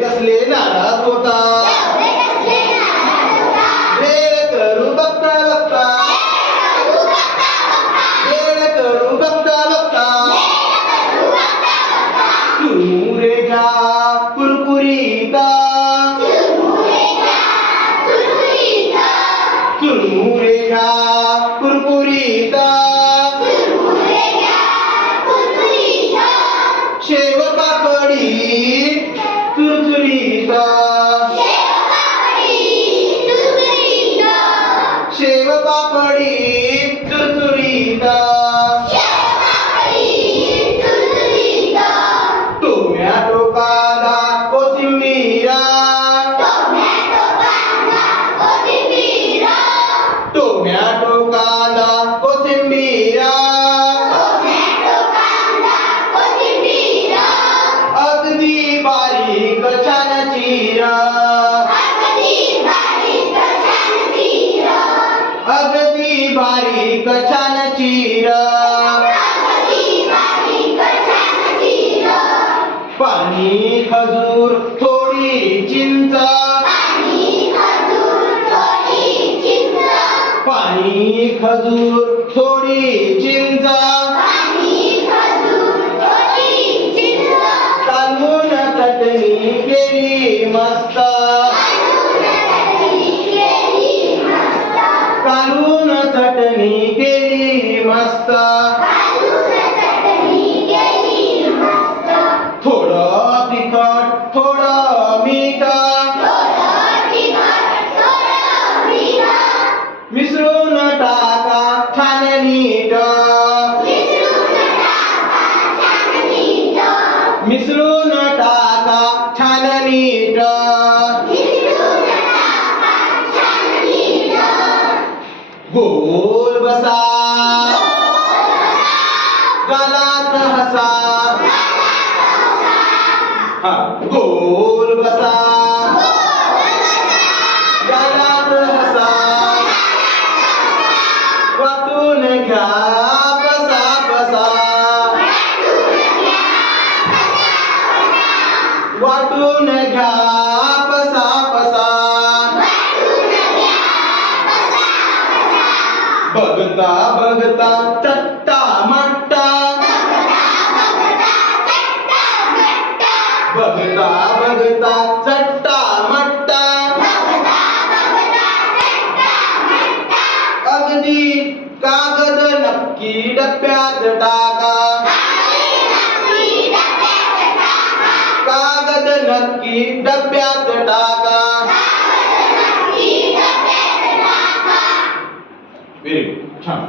कसले नाराज होता वेळ करू बघता बघता वेळ करू बघता बघता चुरमुरेच्या कुरकुरीता चुरमुरेच्या कुरकुरीता शेव पापडी चुरचुरीता शेव पापडी चुरचुरीता टोमॅटो कांदा कोथिंबीरा टोमॅटो कांदा कोथिंबीरा अगदी बारीक छान चिरा अगदी बारीक छान चिरा पाणी खजूर थोडी चिंच पाणी खजूर थोडी चिंच कालवून चटणी केली मस्त कालवून चटणी केली मस्त थोडं तिखट थोडं मीठ मिसळून टाका छान नीट मिसळून टाका छान नीट गोल बसा गालात हसा हा गोल बसा गालात हसा वाटून घ्या बसा बसा वाटून घ्या बसा बसा बघता बघता चट्टा मट्टा बघता बघता चट्टा मट्टा अगदी कागद नक्की डब्यात टाका कागद नक्की डब्यात टाका व्हेरी गुड छान